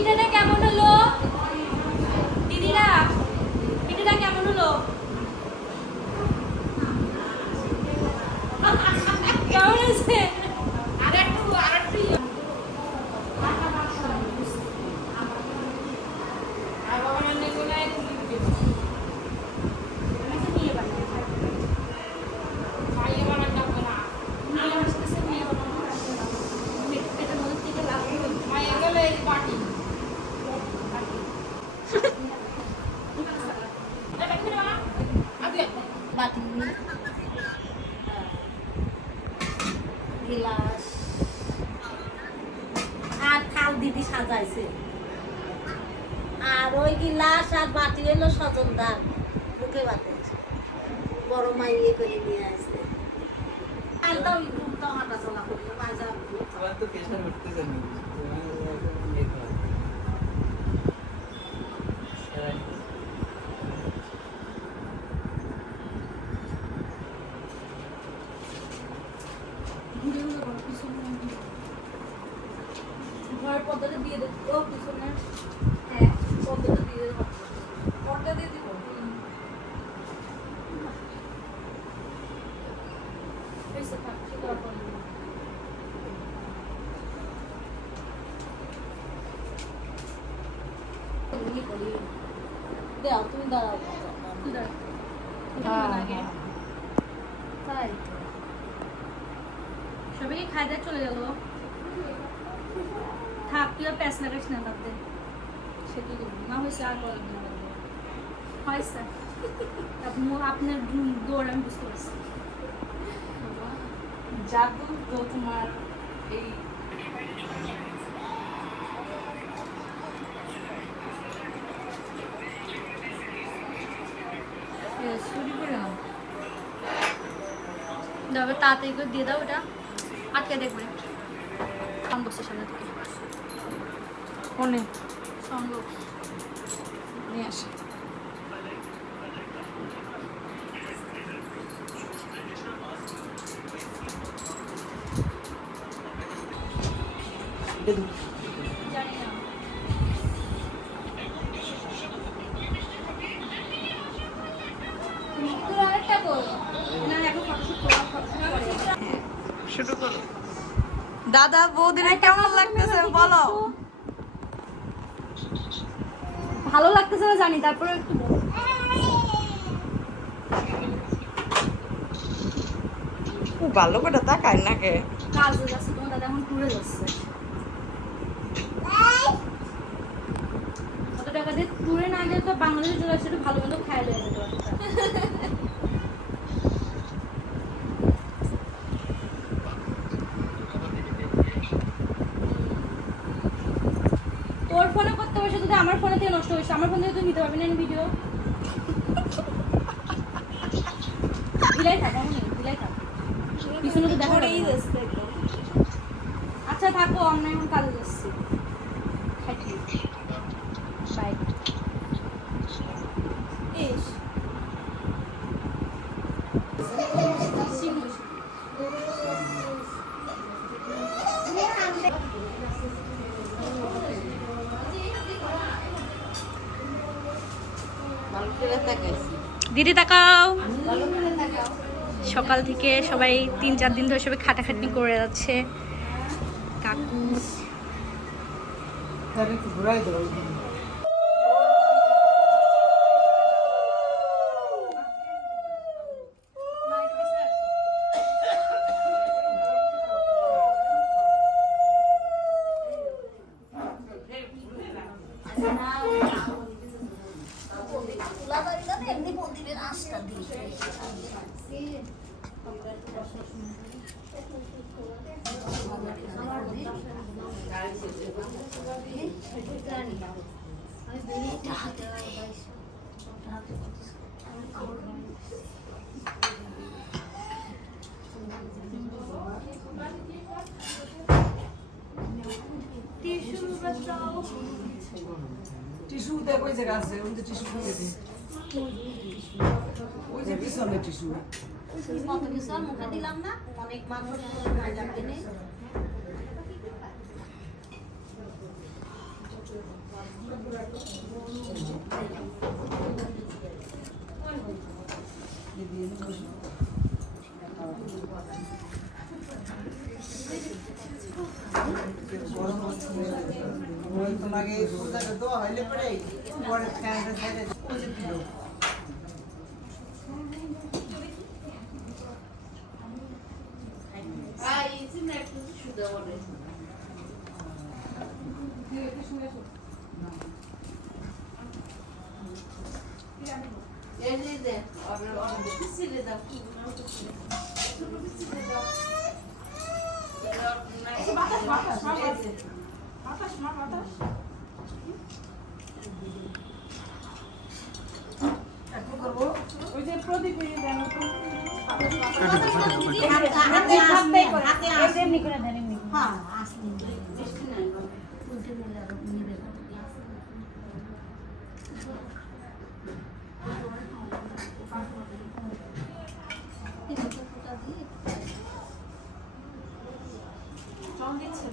পিঠাটা কেমন হলো দিদিরা? পিঠাটা কেমন হলো? কেমন আছে? গিলাস আর থাল দিদি সাজাইছে, আর ওই গিলাস আর বাটি হলো সজনদার বুকে বাতে বড় মাই ইয়ে করে নিয়ে আসছে। আলটাও তো হাঁটা চলা করলো মাজা আবার তো প্রেশার উঠতেছে না ঘরের পর্দাটা দিয়ে দেবো পিছনে। হ্যাঁ পর্দাটা দিয়ে দেবো, পর্দা দিয়ে দিব। দেও তুমি দাঁড়াও তাই সবাইকে খাই দিয়ে চলে গেল। থাক তুই আর প্যাস লাগাইস না তাতে, সেটাই না হয়েছে আর বলেন না হয়েছে। আপনার দৌড় আমি বুঝতে পারছি। জাদু তো তোমার এই শুরু করে নাও, তবে তাড়াতাড়ি করে দিয়ে দাও, ওটা আটকে দেখবে বসে সামনে থেকে ফোনে সম্ভব নিয়ে আসে। জানি না। আরেকটা করো না, এখন ফটোশুট শুরু করো। দাদা বৌদিরা কেমন লাগতেছে বলো। ভালো লাগতেছে না জানি, তারপরে একটু ভালো করে তাকায় নাকি কাজ হয়ে যাচ্ছে। তোমার দাদা এখন ট্যুরে যাচ্ছে, কত টাকা দিয়ে ট্যুরে না গেলে তো বাংলাদেশে চলে আসছে, একটু ভালো মন্দ খাই দেয় যেতে পারতো। তোর ফোনে করতে বসে যদি আমার ফোনে থেকে নষ্ট হয়েছে, আমার ফোন থেকে তুই নিতে পারবি না ভিডিও। দিলাই থাক, আমার নেই দিলাই থাক, পিছনে তো দেখা যাচ্ছে। আচ্ছা থাকো, আমরা এখন কাজে যাচ্ছি। বাই। ইস দিদি তাকাও। সকাল থেকে সবাই 3-4 দিন ধরে সবাই খাটাখাটনি করে যাচ্ছে। কাকু ঘুরাই দেবো এমনি মন্দিরের আশটা দিয়ে টিস্যু দেখো ওই জায়গা আছে, ওই যে টিস্যু দিয়ে দিই, ওই যে পিছনে টিস্যু কত কিছু আর মুখে দিলাম না, অনেক মানুষ ভাজা কিনে তোমাকে সুজাকে দেওয়া হইলে পরে পরে ফ্যানটা ছেড়ে দিল। ওই যে প্রদীপের দেন তো হাতে আসবে হাতে আসবে এমনি করে দেন এমনি হ্যাঁ আসবে বেশি নাই উল্টে নিলে আর নিবে না চল দিচ্ছে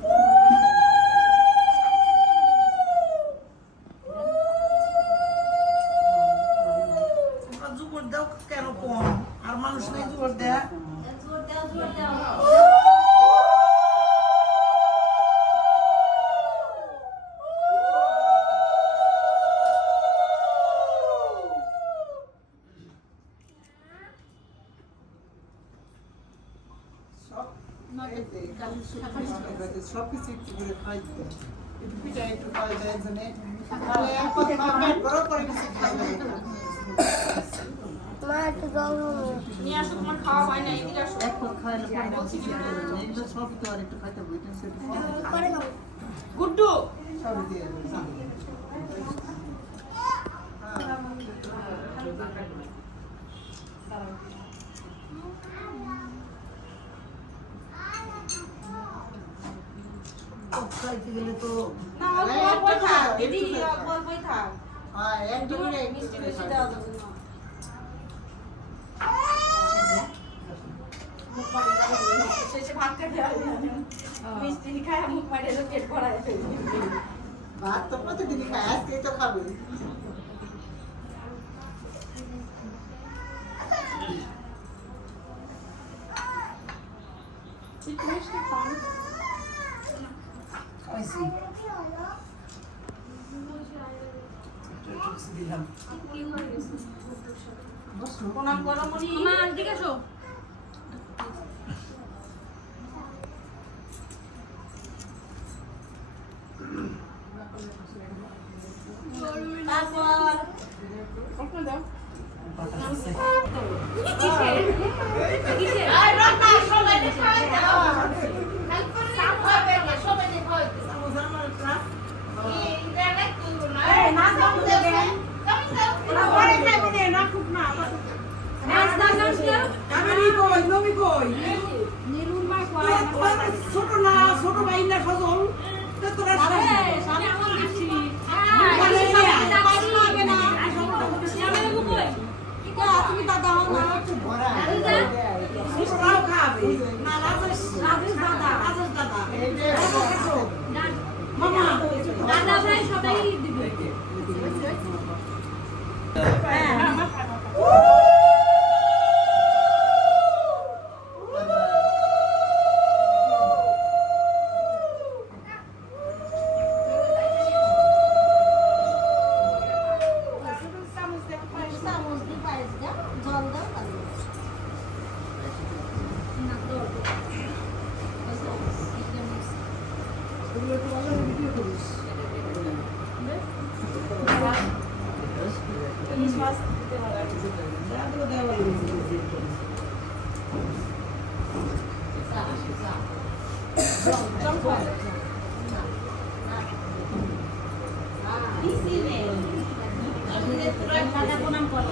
তোমরা জোর দাও কেন কম আর মানুষ নাই জোর দেয়া জোর দাও জোর দাও সবকিছু একটু করে খাই দিতে একটু পিঠা একটু খাওয়া যায় একজনে তাহলে এখন খাবার বড় করে কিছু খাবে নিয়ে আসো তোমার খাওয়া হয় না এদিকে আসো এখন খাইলে পরে এগুলো সব তো আর একটু খাইতে বইতেন সেটা গুড্ডু সব দিয়ে খাইতে গেলে তো না অল্পই থাক দিদি অল্পই থাক হ্যাঁ একটু করে মিষ্টি বেশি দেওয়া যাবে না শেষে ভাত খেতে হবে মিষ্টি খায় মুখ মারে পেট ভরায় ফেলবে ভাত তো প্রতিদিনই খাই আজকে তো খাবে খাইছি দিলাম বসো প্রণাম করো মনি মা এদিকে আসো তারপর কখন দাও কিসের কিসের আই রান্না সবাই খাওয়াই দাও হেল্প করে খাওয়াবে না সবাই খাওয়াইতে এই না দাও দেবে না পরে খাইবো না খুব না নাচ নাচ নাচ আমি কই নবী কই নীলুর মা কয় ছোট না ছোট ভাই না সজল তো তোরা আরে সামনে আমার দিছি তুমি দাদা হও না তোরাও খাবে না রাজেশ দাদা মামা দাদা ভাই সবাই দিবে চামচ দিয়ে পায়েস দাও জল দাও তাহলে দাদা প্রণাম করো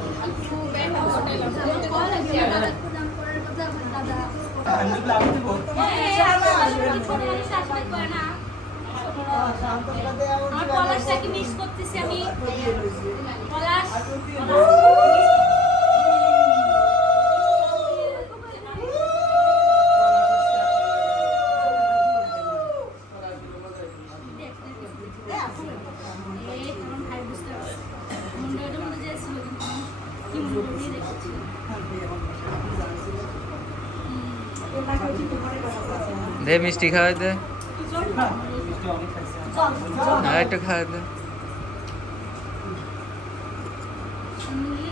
আমার পলাশটাকে মিস করতেছি আমি পলাশ কি মুভি দেখেছি দে মিষ্টি খাওয়াই দে আর একটু খাওয়াই দে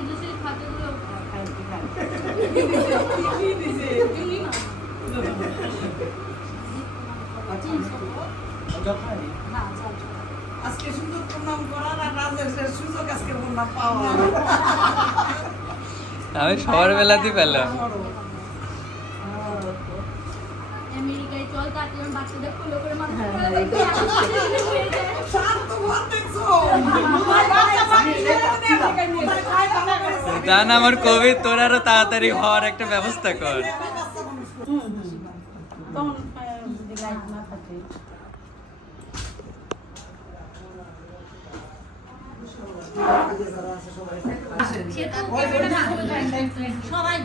दूसरे खाते हुए আজকে সুন্দর প্রণাম করার আর রাজের সুযোগ আজকে প্রণাম পাওয়া আমি সবার বেলাতেই পেলাম আমেরিকায় চল তাতে বাচ্চাদের ফলো করে মাথা শান্ত ঘর দেখছো জান আমার কবি তোর আরো তাড়াতাড়ি হওয়ার একটা ব্যবস্থা কর তখন যদি লাইট না থাকে সবাই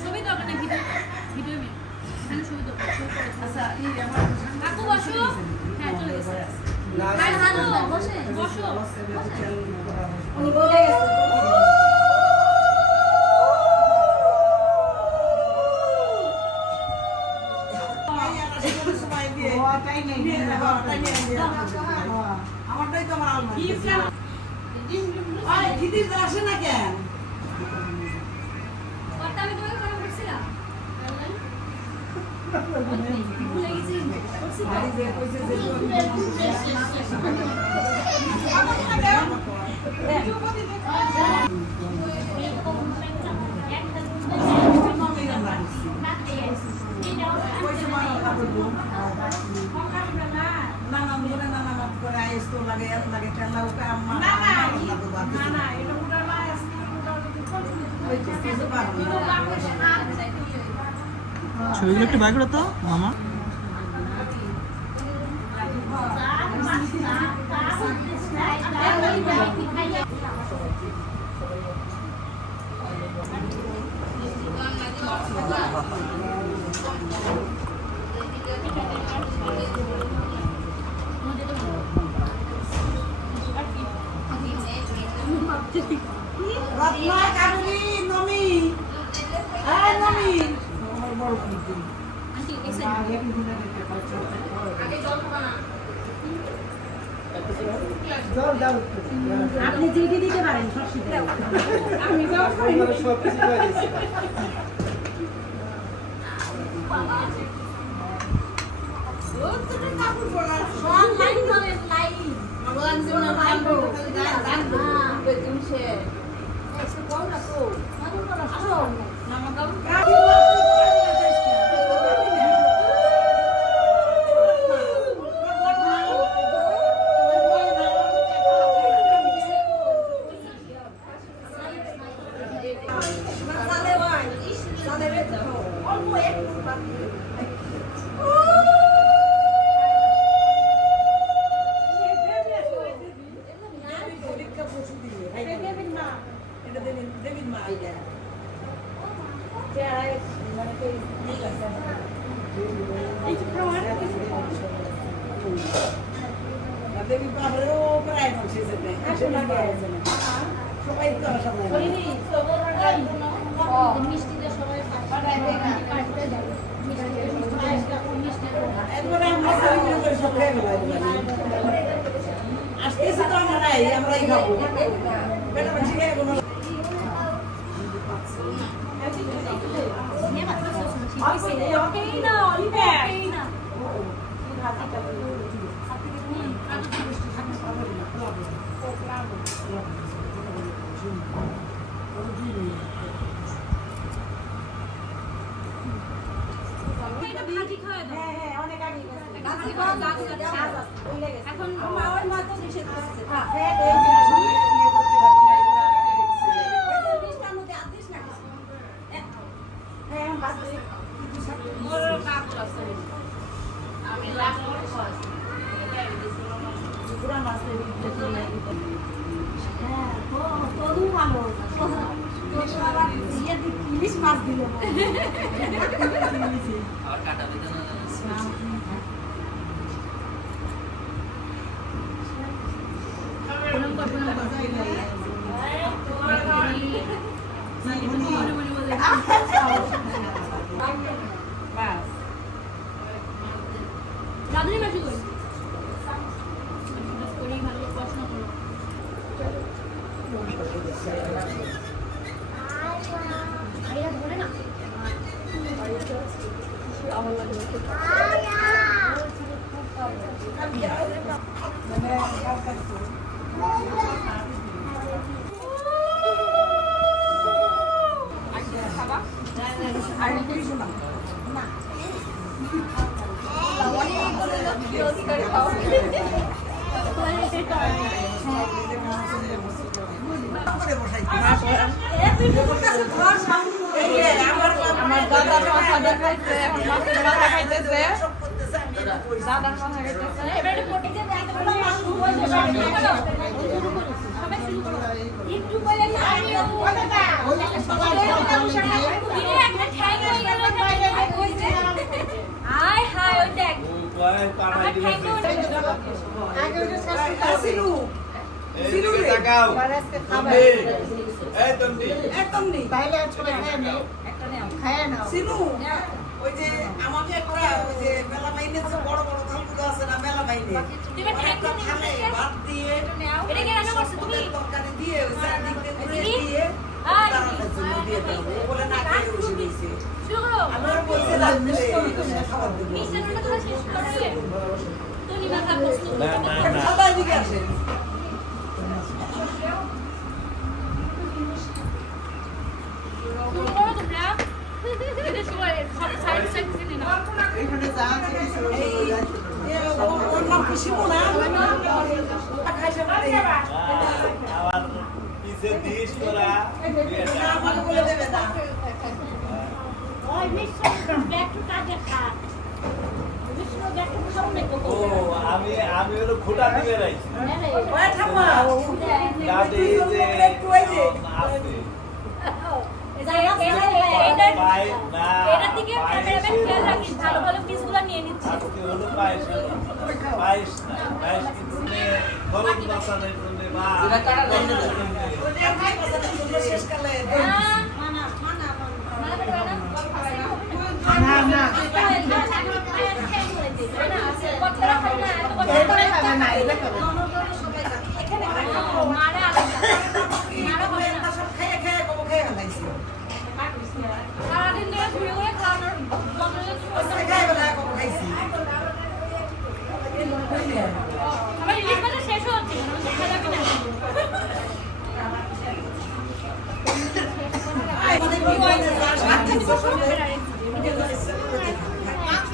ছবি দরকার নেই ভিডিও মেয়ে এখানে ছবি দরকার কাকু বসো হ্যাঁ চলে গেছে বসে বসো উনি বলে গেছে আমারটাই তো আমার আলমারি দিদি আসে না কেন কথা আমি তোমাকে ফোন করছিলাম ভুলে গেছি নানান করে নানান করে আইস তো লাগে এত লাগে ঠান্ডা উঠে আম্মা ছবিগুলো একটু বাইক করো তো মামা রত্না কাবেরী নমি হ্যাঁ নমি আমার বড় দিদি আন্টি এক্সাইটেড আপনি জিডি দিতে পারেন আমি যাও সব লাইন ধরে লাইন ভগবান জীবনে লাইন দেবী বাবরে ও প্রায় বলছে যে সবাই তো সবাই মিষ্টিতে সবাই কাটতে যাবে একবারে আমরা সবাই মিলে সব খেয়ে গেলাম আসতেছি তো আমরাই খাবো বেটা বলছি কোনো ভাজি খাওয়া দাও হ্যাঁ অনেক আগে ভাজি খাওয়া দাও এখন ওই মাত্র নিষেধ করছে হ্যাঁ ভালো ইলিশ মাছ দিল আবার কাটা বেদনা রাধুনি মাসি কই করি ভালো প্রশ্ন করো আইয়া বলে না আমার দাদার মাথা দেখাইছে এখন মাছের মাথা খাইতেছে দাদার মাথা খাইতেছে এবারে পটি দিয়ে দেখতে পারো একটু বলে না আমি একটা ঠাই হয়ে গেল হাই হাই ওই দেখ আমার ঠাই সিনু সিনু তাকাও তুমি একদম নেই বাইরে ছোট খায় না খায় না সিনু ওই যে আমাকে একটা ওই যে মেলা মাইনে যে বড় বড় থালগুলো আছে না মেলা মাইনে তুমি ঠাই একটা থালে ভাত দিয়ে এটা কি রান্না করছো তুমি তরকারি দিয়ে ওই চারদিক দিয়ে দিদি? দিয়ে আয়। তারাটার জন্য দিয়ে দাও ও বলে না খেয়ে বসে রয়েছে শুরু করো আমি ওর বলছি রাত্রে খাবার দেবো মিশনের কথা শেষ করলে তো নিবা কাপ বস্তু না না না সবাই দিকে আসে শুরু করো তোমরা এটা সবাই সব সাইড সাইড চিনি না এখানে যা আছে ওর নাম কি শিমুনা খাইছে বলে আবার পিছে দিস তোরা আমাকে বলে দেবে না ওই মিশন ব্যাক টু কাজে খা মিশন ব্যাক টু খাও না কো ও আমি হলো খোটা দিয়ে রাখছি ওই ঠাম্মা দাদি যে একটু ওই যে আছে এটার দিকে ক্যামেরাম্যান খেয়াল রাখিস ভালো ভালো পিসগুলো নিয়ে নিচ্ছি আজকে হলো পায়েস পায়েস না পায়েস কিন্তু খরচ বাঁচানোর জন্য বা শেষকালে সব খেয়ে খেয়ে কবো খেয়ে ফেলাইছি সারাদিন ধরে ঘুরে ঘুরে খাওয়ানোর খেয়ে ফেলা কবো খাইছি আমার ইলিশ মাছ শেষ হচ্ছে খেলা কিনা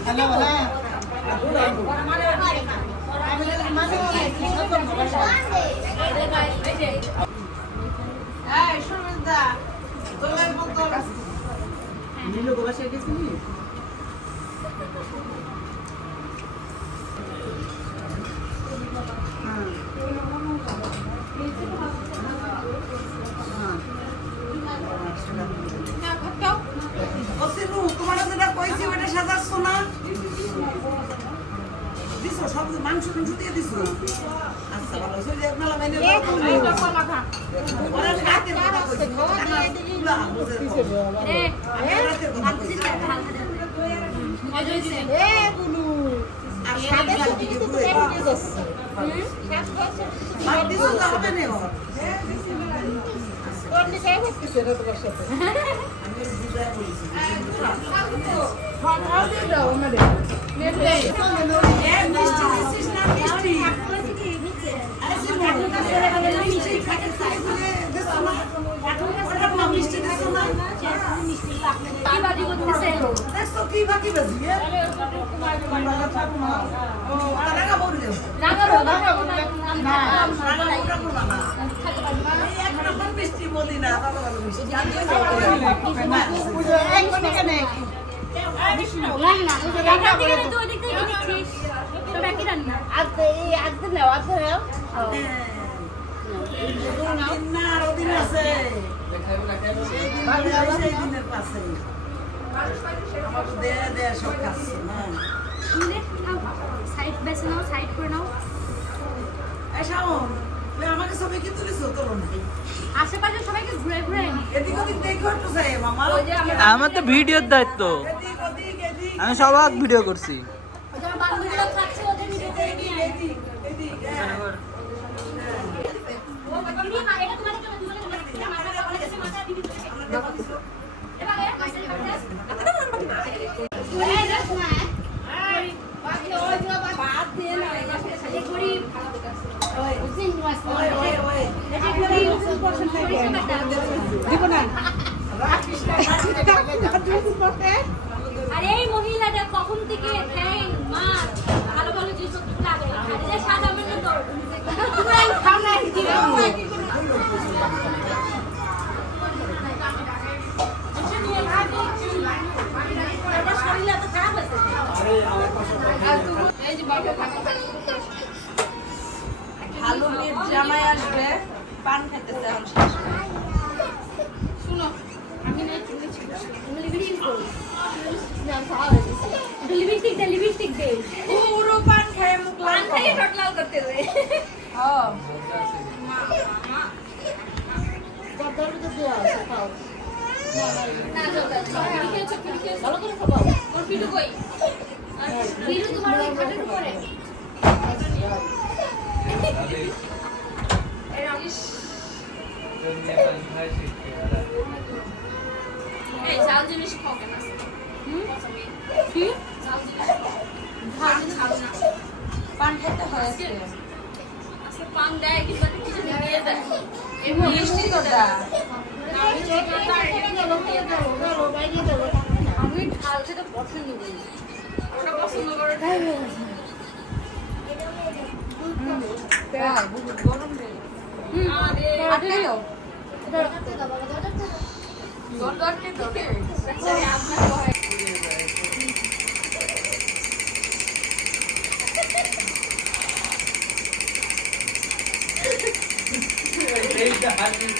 হ্যালো হ্যাঁ এই সুমিতা তোর মতো নীলু গোবা সে গেছিলি অসিনু তোমার যেটা কইছি ওটা সাজাচ্ছ না দিছো সব মাংস টাংস দিয়ে দিছো আচ্ছা ভালো হইছে যে মেলা মাইনে ওরা রাতে কথা কইছি না বুঝে রাতের কথা কইছি আর সাথে সাথে কিন্তু ভাত দিছো তো হবে না ওর আমি বুঝাই বলছি মিষ্টি দিছিস না মিষ্টি আরে মিষ্টি খাইতে চাই বলে দিছো না ওটা মা মিষ্টি দিছো না কি বাজি করতেছে দেখছো কি বাকি বাজি ও তারা বল দেও রাগাবো রাগাবো না একটা কোন মিষ্টি বলি না ভালো ভালো মিষ্টি রান্না থেকে তো ওদিক থেকে নিচ্ছিস সব একই রান্না না ওদিন আছে সেই দিনের পাশে আমার দেয়া সব খাচ্ছে না সাইড বেছে নাও, সাইড করে নাও। এই শাওন, তুই আমাকে ছবি কি তুলিস তোর নাই আশেপাশে সবাইকে ঘুরে ঘুরে আনি। এদিক ওদিক দেখো একটু যাই মামা ওই যে আমার আমার তো ভিডিওর দায়িত্ব, এদিক ওদিক এদিক আমি সবাক ভিডিও করছি। ওই যে আমার বান্ধবীরা খাচ্ছে, ওদের নিজেদের নিয়ে আয়। এদিক এদিক দিদি, মা, এটা তোমাদের জন্য, দুজনের জন্য। এটা মাথা, ওদের কাছে মাথা, দিদি দিচ্ছে। এবার এর মাথা দিতে। এই দেখ না, বাকি ওই যে বাদ দিয়ে না, এই গরিব। ওই বুঝিন মাছ ওই ওই ওই দিব না আরে এই মহিলাটা কখন থেকে ঠ্যাং মাছ ভালো ভালো জিনিস লাগে খাইলে সাদা মেনে তো খাও না কি আমার শরীরে তো খারাপ আছে এই যে বাবা ভালো মেয়ের জামাই আসবে, পান খাইতেছে এখন শেষ করে। শুনো আমি না তুমি ছিল তুমি লিপস্টিক করো না লিপস্টিক দে পুরো পান খেয়ে মুখ লাল পান করে। খাইয়ে ঠোঁট লাল করতে হবে হ্যাঁ। চাদর তো দেওয়া আছে খাও না ভালো করে খাও ওর পিঠু কই পিঠু তোমার ওই খাটের উপরে এই ঝাল জিনিস খাও কেন কি ঝাল জিনিস ঝাল খাও না পান খেতে হয়েছে। আজকে পান দেয় কিন্তু একটা কিছু দিয়ে দেয় এই মিষ্টি তো দা। আমি ঝাল খেতে পছন্দ করি ওটা পছন্দ করে তাই, বহুত গরম রে। আমাদের আটকে দাও। দরজা আটকে দাও রে। আপনার ভয় এইটা হাসির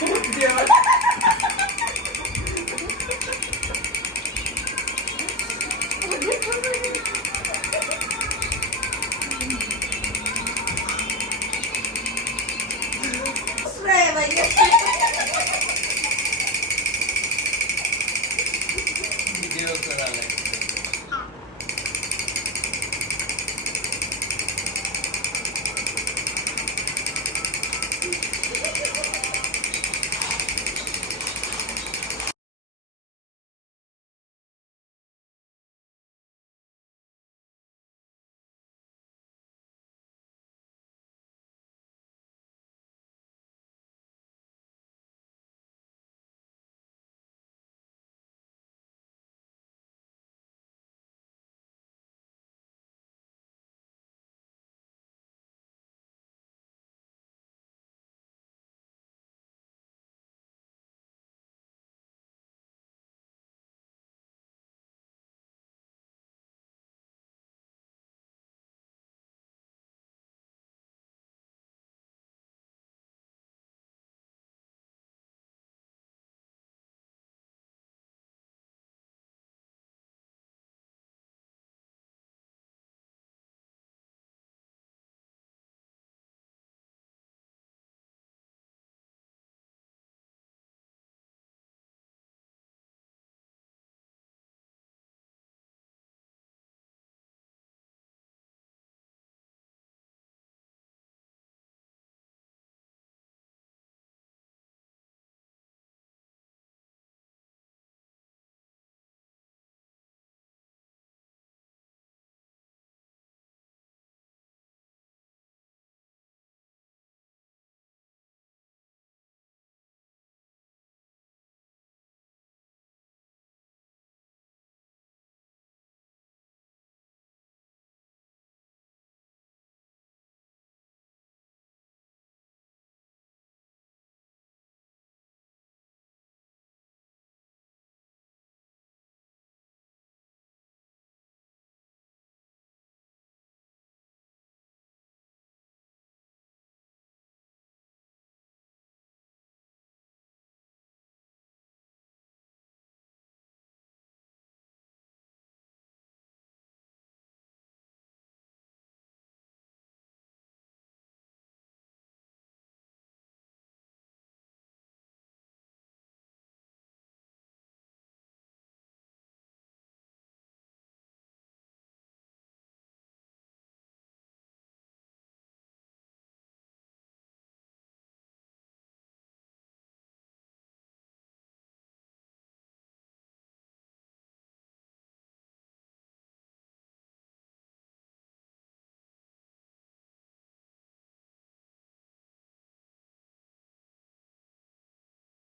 মুহূর্তে ভিডিও করা লাগে।